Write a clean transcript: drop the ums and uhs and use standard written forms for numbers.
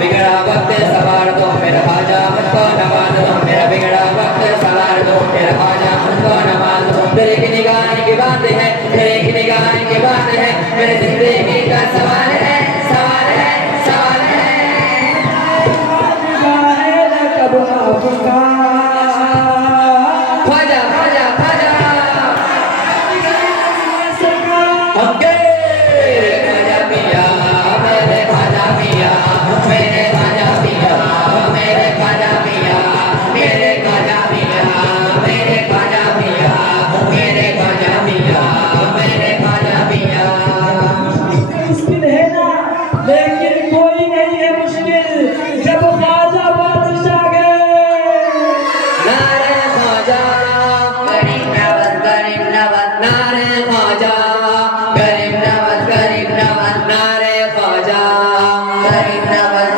बिगड़ा वक्त सवार दो मेरा ख्वाजा मुझको नवाज दो मेरा बिगड़ा वक्त सवार दो मेरा ख्वाजा मुझको नवाज दो तेरे की निगाह की बात है तेरे की निगाह की बात है मेरे जिंदगी का सवाल है सवाल है सवाल है कब आपका ख्वाजा ख्वाजा ख्वाजा हमके ख्वाजा पिया मेरे ख्वाजा पिया मेरे ख्वाजा पिया मेरे ख्वाजा पिया मेरे ख्वाजा पिया मेरे ख्वाजा पिया मेरे ख्वाजा पिया मेरे ख्वाजा पिया मुश्किल है ना लेकिन कोई नहीं है मुश्किल जब ख्वाजा बादशाह गए नारे ख्वाजा गरीब नवाज नारे ख्वाजा गरीब नवाज नारे ख्वाजा गरीब नवाज